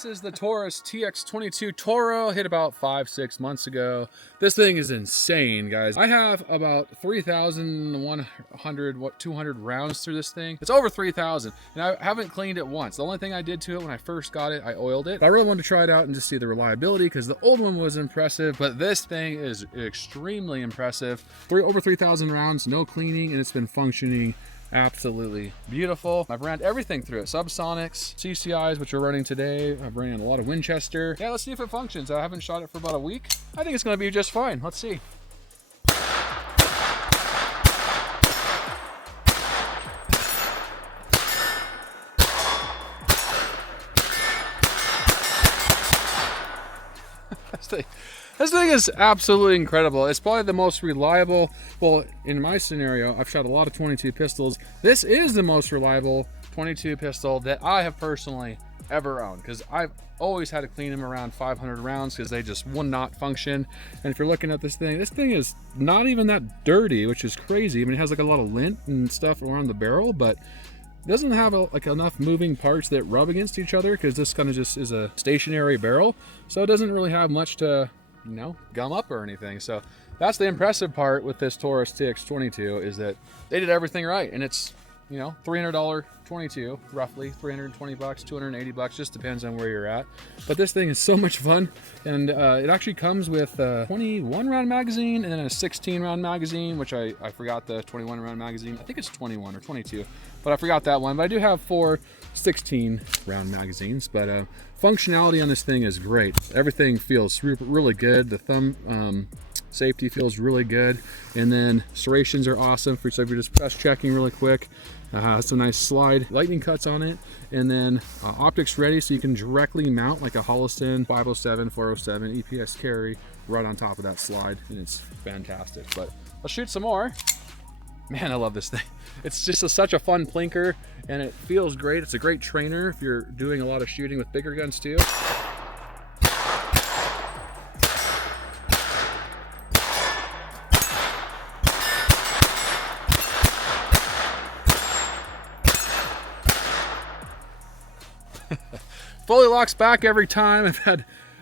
This is the Taurus TX22 T.O.R.O. Hit about 5-6 months ago. This thing is insane, guys. I have about 200 rounds through this thing. It's over 3,000, and I haven't cleaned it once. The only thing I did to it when I first got it, I oiled it. I really wanted to try it out and just see the reliability because the old one was impressive, but this thing is extremely impressive. Over 3,000 rounds, no cleaning, and it's been functioning absolutely beautiful. I've ran everything through it. Subsonics, CCIs, which are running today. I've ran a lot of Winchester. Yeah, let's see if it functions. I haven't shot it for about a week. I think it's gonna be just fine. Let's see. This thing is absolutely incredible. It's probably the most reliable. Well, in my scenario, I've shot a lot of 22 pistols. This is the most reliable 22 pistol that I have personally ever owned, because I've always had to clean them around 500 rounds because they just would not function. And if you're looking at this thing is not even that dirty, which is crazy. I mean, it has like a lot of lint and stuff around the barrel, but it doesn't have like enough moving parts that rub against each other, because this kind of just is a stationary barrel. So it doesn't really have much to, you know, gum up or anything. So that's the impressive part with this Taurus TX22, is that they did everything right. And it's, you know, $300 22, roughly 320 bucks, 280 bucks, just depends on where you're at. But this thing is so much fun. And it actually comes with a 21 round magazine and then a 16 round magazine, which I forgot the 21 round magazine. I think it's 21 or 22, but I forgot that one. But I do have 4 16 round magazines. But functionality on this thing is great. Everything feels really good. The thumb safety feels really good. And then serrations are awesome for, so if you're just press checking really quick. Some nice slide lightning cuts on it, and then optics ready, so you can directly mount like a Holliston 507, 407 EPS carry right on top of that slide, and it's fantastic. But let's shoot some more. Man, I love this thing. It's just such a fun plinker, and it feels great. It's a great trainer if you're doing a lot of shooting with bigger guns too. Fully locks back every time.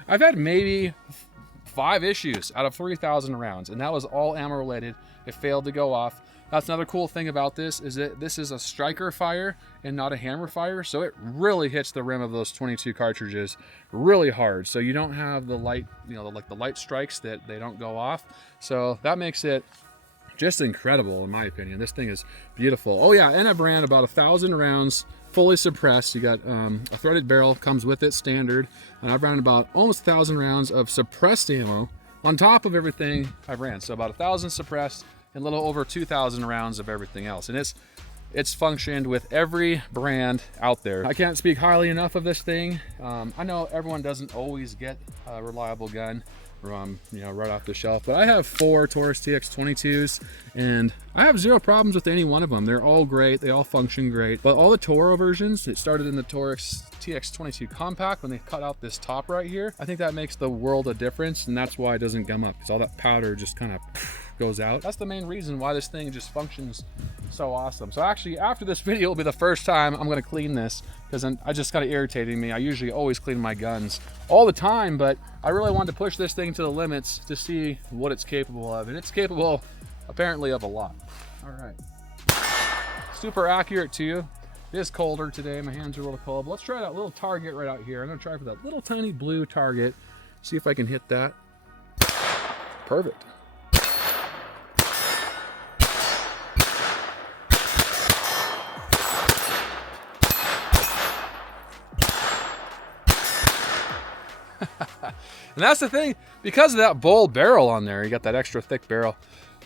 I've had maybe 5 issues out of 3,000 rounds, and that was all ammo related. It failed to go off. That's another cool thing about this, is that this is a striker fire and not a hammer fire, so it really hits the rim of those 22 cartridges really hard. So you don't have the light, you know, like the light strikes that they don't go off. So that makes it just incredible, in my opinion. This thing is beautiful. Oh yeah, and I've ran about 1,000 rounds fully suppressed. You got a threaded barrel, comes with it standard, and I've ran about almost 1,000 rounds of suppressed ammo on top of everything I've ran. So about 1,000 suppressed and a little over 2,000 rounds of everything else. And it's functioned with every brand out there. I can't speak highly enough of this thing. I know everyone doesn't always get a reliable gun from, you know, right off the shelf, but I have 4 Taurus TX22s, and I have 0 problems with any one of them. They're all great. They all function great. But all the T.O.R.O versions, it started in the Taurus TX22 compact when they cut out this top right here. I think that makes the world of difference, and that's why it doesn't gum up, because all that powder just kind of goes out. That's the main reason why this thing just functions so awesome. So actually, after this video will be the first time I'm going to clean this, because I just kind of irritating me. I usually always clean my guns all the time, but I really wanted to push this thing to the limits to see what it's capable of, and it's capable apparently of a lot. All right, super accurate too. It is colder today. My hands are a little cold, but let's try that little target right out here. I'm going to try for that little tiny blue target, see if I can hit that. Perfect. And that's the thing, because of that bowl barrel on there, you got that extra thick barrel,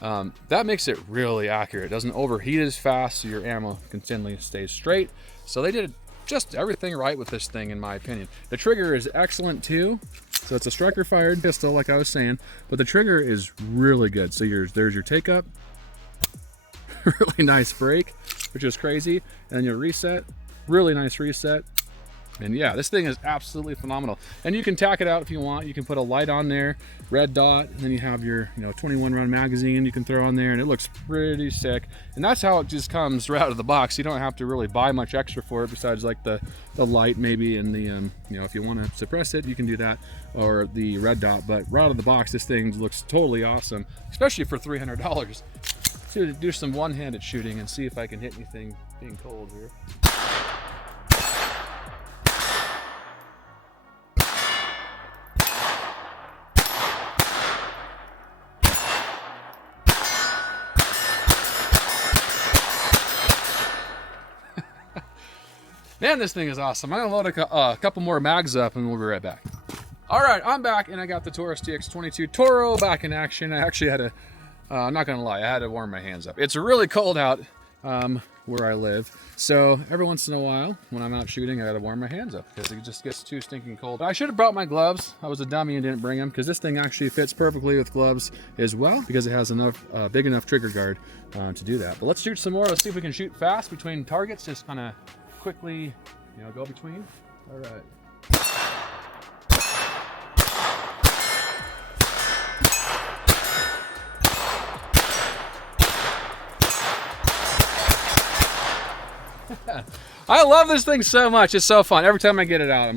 that makes it really accurate. It doesn't overheat as fast, so your ammo continually stays straight. So they did just everything right with this thing, in my opinion. The trigger is excellent too. So it's a striker fired pistol, like I was saying, but the trigger is really good. So there's your take up, really nice break, which is crazy, and then your reset, really nice reset. And yeah, this thing is absolutely phenomenal. And you can tack it out if you want. You can put a light on there, red dot, and then you have your 21 round magazine you can throw on there, and it looks pretty sick. And that's how it just comes right out of the box. You don't have to really buy much extra for it besides like the light maybe, and the if you want to suppress it, you can do that, or the red dot. But right out of the box, this thing looks totally awesome, especially for $300. To do some one-handed shooting and see if I can hit anything being cold here. Man, this thing is awesome. I'm gonna load a couple more mags up and we'll be right back. All right, I'm back and I got the Taurus TX22 T.O.R.O back in action. I actually had to, I'm not gonna lie, I had to warm my hands up. It's really cold out where I live. So every once in a while, when I'm out shooting, I gotta warm my hands up because it just gets too stinking cold. I should have brought my gloves. I was a dummy and didn't bring them because this thing actually fits perfectly with gloves as well because it has enough, big enough trigger guard to do that. But let's shoot some more. Let's see if we can shoot fast between targets. Just kind of quickly, go between. All right. I love this thing so much. It's so fun. Every time I get it out,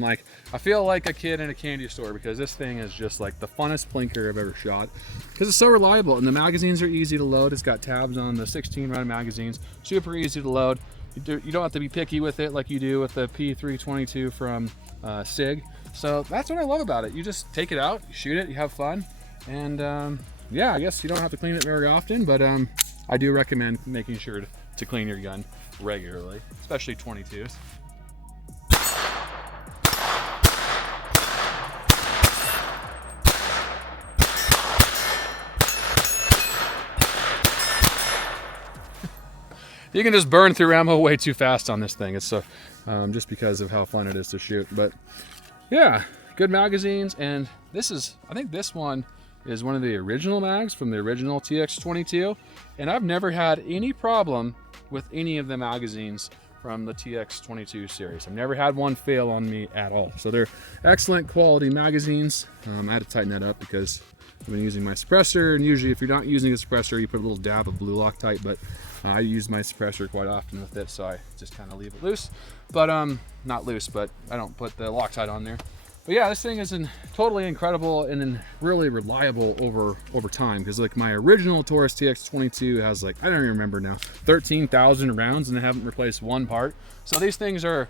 I feel like a kid in a candy store because this thing is just like the funnest plinker I've ever shot because it's so reliable and the magazines are easy to load. It's got tabs on the 16 round magazines, super easy to load. You don't have to be picky with it like you do with the P322 from SIG. So that's what I love about it. You just take it out, you shoot it, you have fun. And yeah, I guess you don't have to clean it very often, but I do recommend making sure to clean your gun regularly, especially 22s. You can just burn through ammo way too fast on this thing. It's so just because of how fun it is to shoot. But yeah, good magazines. And I think this one is one of the original mags from the original TX22. And I've never had any problem with any of the magazines from the TX22 series. I've never had one fail on me at all. So they're excellent quality magazines. I had to tighten that up because I've been using my suppressor, and usually if you're not using a suppressor, you put a little dab of blue Loctite, but I use my suppressor quite often with it, so I just kind of leave it loose. But not loose, but I don't put the Loctite on there. But yeah, this thing is totally incredible and then really reliable over time, because like my original Taurus TX22 has I don't even remember now, 13,000 rounds, and I haven't replaced one part. So these things are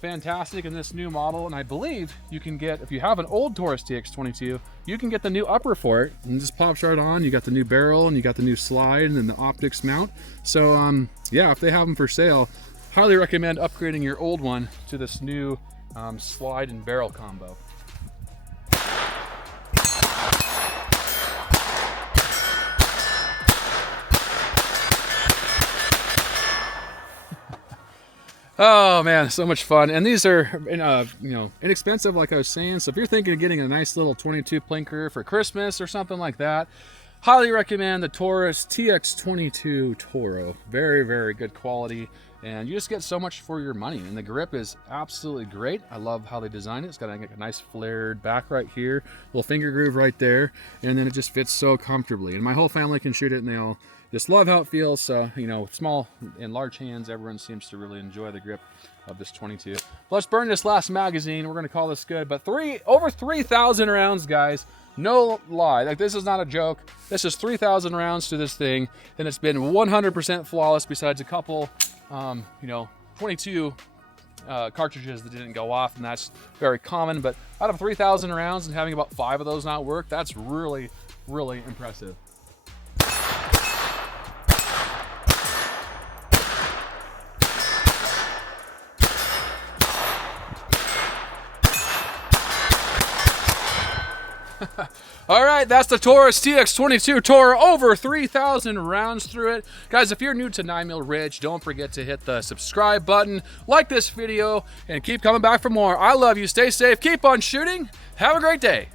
fantastic in this new model, and I believe you can get, if you have an old Taurus TX22, you can get the new upper for it, and it just pops right on. You got the new barrel, and you got the new slide, and then the optics mount. So yeah, if they have them for sale, highly recommend upgrading your old one to this new slide and barrel combo. Oh man, so much fun. And these are inexpensive, like I was saying. So if you're thinking of getting a nice little 22 plinker for Christmas or something like that, highly recommend the Taurus TX22 T.O.R.O. Very, very good quality, and you just get so much for your money. And the grip is absolutely great. I love how they designed it. It's got a nice flared back right here, little finger groove right there, and then it just fits so comfortably. And my whole family can shoot it, and they all just love how it feels. So, small and large hands, everyone seems to really enjoy the grip of this 22. Let's burn this last magazine. We're gonna call this good, but over 3,000 rounds, guys. No lie, this is not a joke. This is 3,000 rounds to this thing, and it's been 100% flawless besides a couple, 22 cartridges that didn't go off, and that's very common. But out of 3,000 rounds and having about 5 of those not work, that's really, really impressive. All right, that's the Taurus TX22 T.O.R.O. Over 3,000 rounds through it. Guys, if you're new to 9mm Ridge, don't forget to hit the subscribe button, like this video, and keep coming back for more. I love you. Stay safe. Keep on shooting. Have a great day.